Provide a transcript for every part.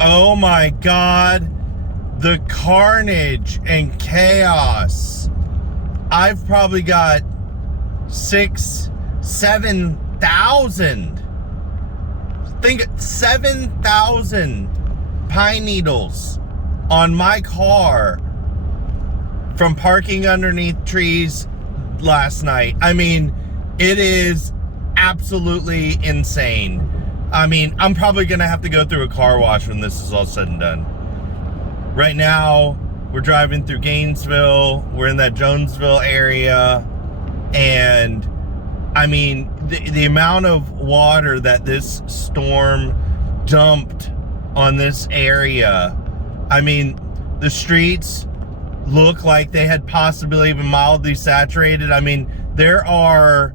Oh my God, the carnage and chaos. I've probably got 7,000. Think 7,000 pine needles on my car from parking underneath trees last night. I mean, it is absolutely insane. I mean, I'm probably gonna have to go through a car wash when this is all said and done. Right now, we're driving through Gainesville. We're in that Jonesville area. And I mean, the amount of water that this storm dumped on this area. I mean, the streets look like they had possibly been mildly saturated. I mean, there are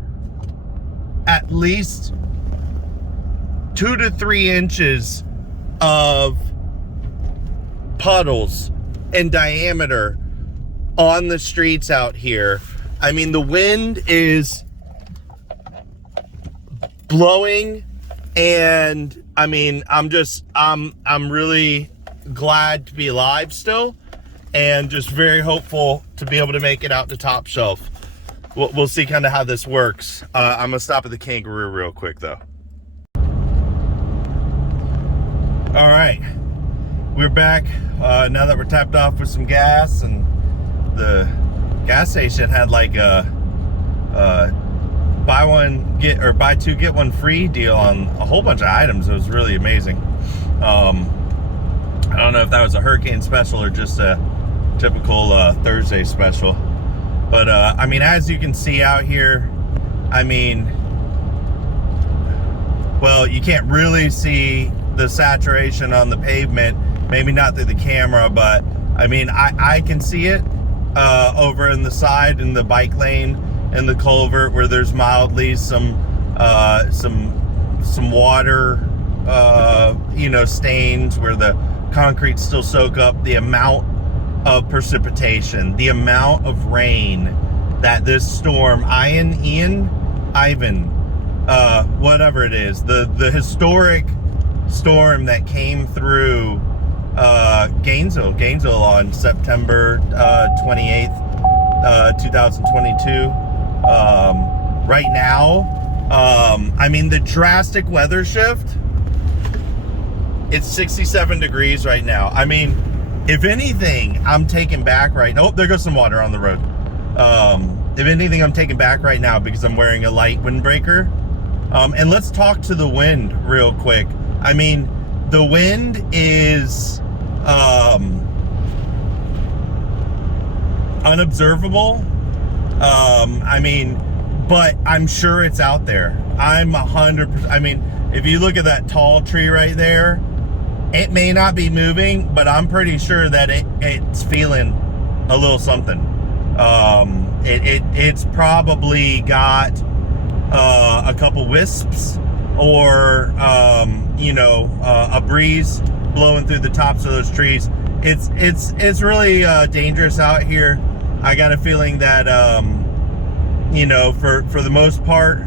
at least 2 to 3 inches of puddles in diameter on the streets out here. I mean, the wind is blowing, and I mean, I'm really glad to be alive still, and just very hopeful to be able to make it out to Top Shelf. We'll see kind of how this works. I'm gonna stop at the Kangaroo real quick though. All right, we're back now that we're tapped off with some gas, and the gas station had like a buy two get one free deal on a whole bunch of items. It was really amazing. I don't know if that was a hurricane special or just a typical Thursday special, but I mean, as you can see out here, I mean, well, you can't really see the saturation on the pavement, maybe not through the camera, but I mean, I can see it over in the side in the bike lane and the culvert where there's mildly some water stains where the concrete still soak up. The amount of precipitation, the amount of rain that this storm, Ivan, whatever it is, the historic storm that came through Gainesville on September 28th, 2022. Right now, I mean, the drastic weather shift, it's 67 degrees right now. I mean, if anything, I'm taking back right now. Oh, there goes some water on the road. If anything, I'm taking back right now because I'm wearing a light windbreaker. And let's talk to the wind real quick. I mean, the wind is unobservable. I mean, but I'm sure it's out there. I'm 100%. I mean, if you look at that tall tree right there, it may not be moving, but I'm pretty sure that it's feeling a little something. It's probably got a couple wisps or a breeze blowing through the tops of those trees. It's really dangerous out here. I got a feeling that for the most part,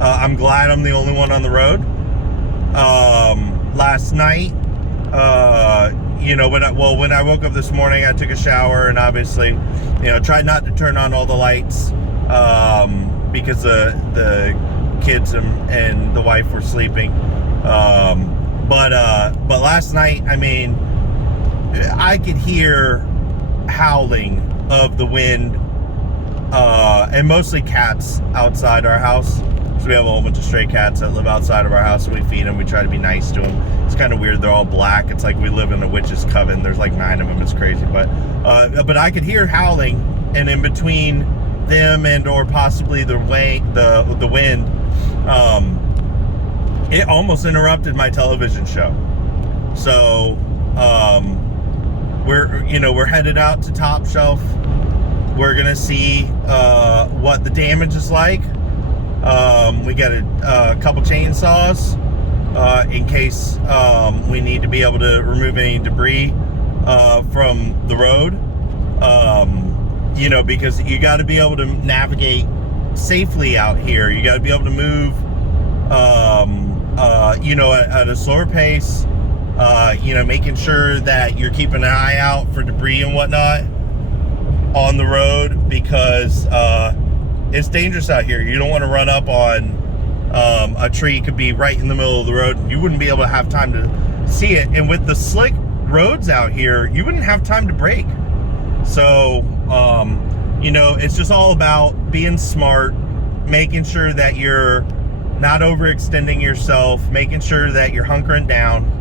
I'm glad I'm the only one on the road. Last night, when I woke up this morning, I took a shower and obviously, tried not to turn on all the lights because the kids and the wife were sleeping. But last night, I mean, I could hear howling of the wind, and mostly cats outside our house. So we have a whole bunch of stray cats that live outside of our house, and we feed them. We try to be nice to them. It's kind of weird. They're all black. It's like we live in a witch's coven. There's like 9 of them. It's crazy. But I could hear howling, and in between them and or possibly the wind, it almost interrupted my television show. So we're headed out to Top Shelf. We're gonna see what the damage is like. We got a couple chainsaws in case we need to be able to remove any debris from the road. Because you got to be able to navigate safely out here. You got to be able to move, at a slower pace. You know, making sure that you're keeping an eye out for debris and whatnot on the road, because it's dangerous out here. You don't want to run up on a tree. Could be right in the middle of the road. You wouldn't be able to have time to see it. And with the slick roads out here, you wouldn't have time to brake. So, you know, it's just all about being smart, making sure that you're not overextending yourself, making sure that you're hunkering down.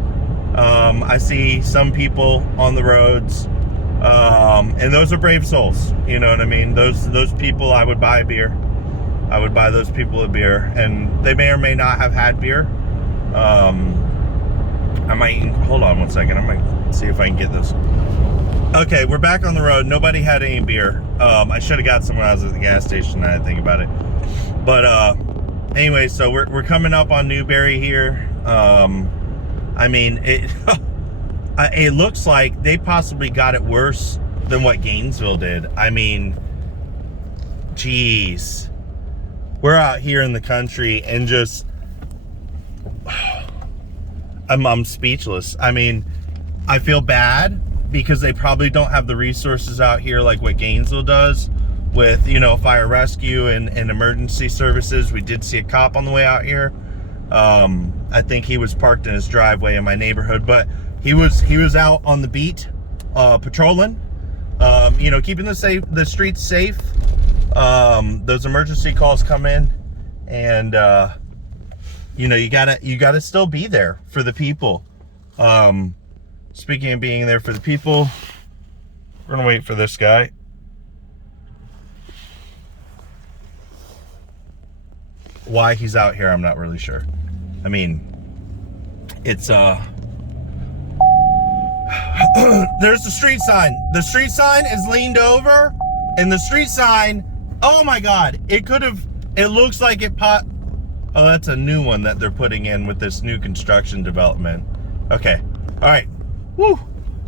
I see some people on the roads, and those are brave souls. You know what I mean? Those people, I would buy a beer. I would buy those people a beer, and they may or may not have had beer. I might, hold on one second. I might see if I can get this. Okay, we're back on the road. Nobody had any beer. I should have got some when I was at the gas station. I didn't think about it. But anyway, so we're coming up on Newberry here. I mean, it looks like they possibly got it worse than what Gainesville did. I mean, geez. We're out here in the country and just, I'm speechless. I mean, I feel bad because they probably don't have the resources out here like what Gainesville does with, you know, fire rescue and emergency services. We did see a cop on the way out here. I think he was parked in his driveway in my neighborhood, but he was out on the beat, patrolling, you know, keeping the streets safe. Those emergency calls come in, and you know, you gotta still be there for the people. Speaking of being there for the people, we're gonna wait for this guy. Why he's out here, I'm not really sure. I mean, it's there's the street sign. The street sign is leaned over, and the street sign, oh my God, it looks like it oh, that's a new one that they're putting in with this new construction development. Okay, all right, woo,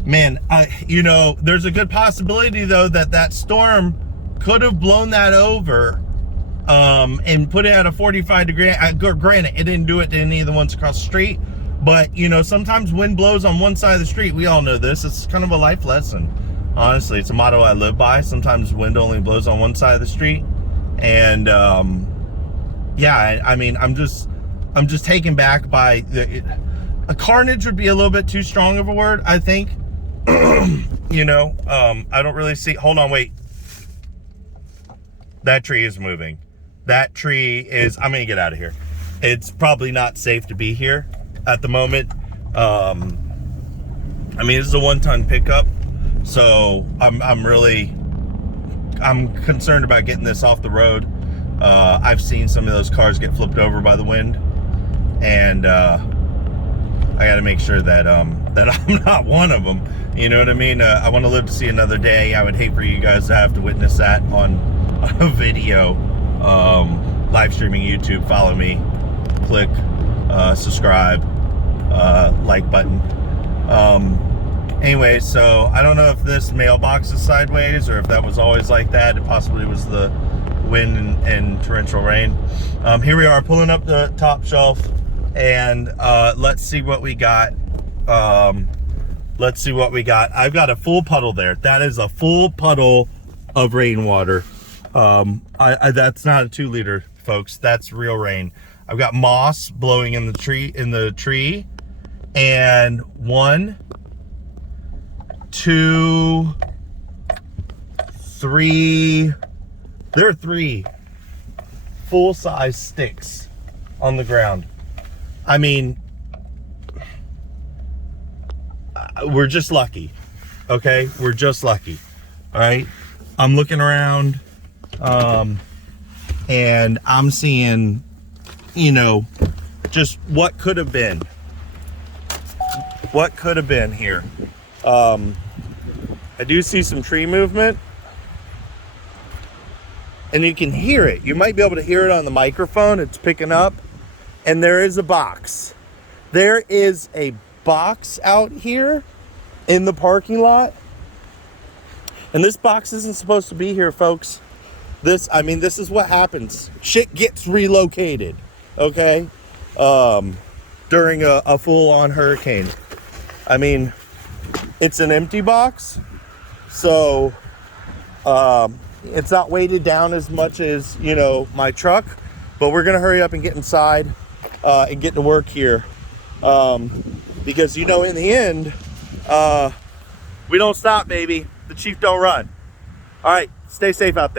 man, you know, there's a good possibility though that storm could have blown that over, and put it at a 45-degree, granted, it didn't do it to any of the ones across the street, but you know, sometimes wind blows on one side of the street. We all know this. It's kind of a life lesson. Honestly, it's a motto I live by. Sometimes wind only blows on one side of the street. And yeah, I mean, I'm just taken back by a carnage would be a little bit too strong of a word, I think. You know, I don't really see, hold on, wait. That tree is moving. That tree is, I'm gonna get out of here. It's probably not safe to be here at the moment. I mean, this is a 1-ton pickup. So I'm concerned about getting this off the road. I've seen some of those cars get flipped over by the wind, and I got to make sure that that I'm not one of them. You know what I mean? I want to live to see another day. I would hate for you guys to have to witness that on a video. Live streaming YouTube. Follow me. Click subscribe. Like button. Anyway, so I don't know if this mailbox is sideways or if that was always like that. It possibly was the wind and torrential rain. Here we are pulling up the top shelf, and let's see what we got. Let's see what we got. I've got a full puddle there. That is a full puddle of rainwater. That's not a 2-liter, folks. That's real rain. I've got moss blowing in the tree, and 1, 2, 3. There are 3 full-size sticks on the ground. I mean, we're just lucky. Okay, we're just lucky. All right, I'm looking around, and I'm seeing, you know, just what could have been. What could have been here. I do see some tree movement, and you can hear it. You might be able to hear it on the microphone. It's picking up, and there is a box. There is a box out here in the parking lot, and this box isn't supposed to be here, folks. This is what happens. Shit gets relocated, okay? During a full-on hurricane. I mean, it's an empty box, so it's not weighted down as much as, you know, my truck, but we're gonna hurry up and get inside and get to work here, because, you know, in the end, we don't stop, baby. The Chief don't run. All right, stay safe out there.